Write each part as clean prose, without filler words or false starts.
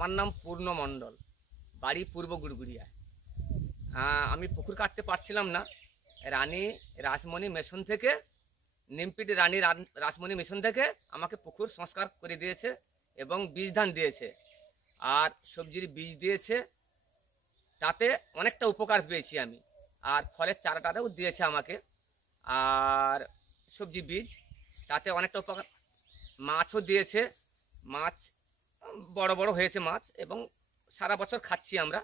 আমার নাম পূর্ণ মণ্ডল, বাড়ি পূর্ব গুড়গুড়িয়ায়। আমি পুকুর কাটতে পারছিলাম না। রানী রাসমণি মিশন থেকে, নিমপিটি রানী রাসমণি মিশন থেকে আমাকে পুকুর সংস্কার করে দিয়েছে এবং বীজ ধান দিয়েছে আর সবজির বীজ দিয়েছে। তাতে অনেকটা উপকার পেয়েছি আমি। আর ফলের চারাটাও দিয়েছে আমাকে, আর সবজি বীজ, তাতে অনেকটা উপকার। মাছও দিয়েছে, মাছ বড় বড় হয়েছে মাছ, এবং সারা বছর খাচ্ছি আমরা।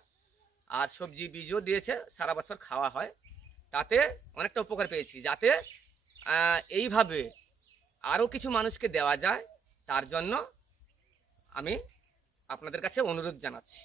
আর সবজি বীজও দিয়েছে, সারা বছর খাওয়া হয়। তাতে অনেকটা উপকার পেয়েছি। যাতে এইভাবে আরও কিছু মানুষকে দেওয়া যায়, তার জন্য আমি আপনাদের কাছে অনুরোধ জানাচ্ছি।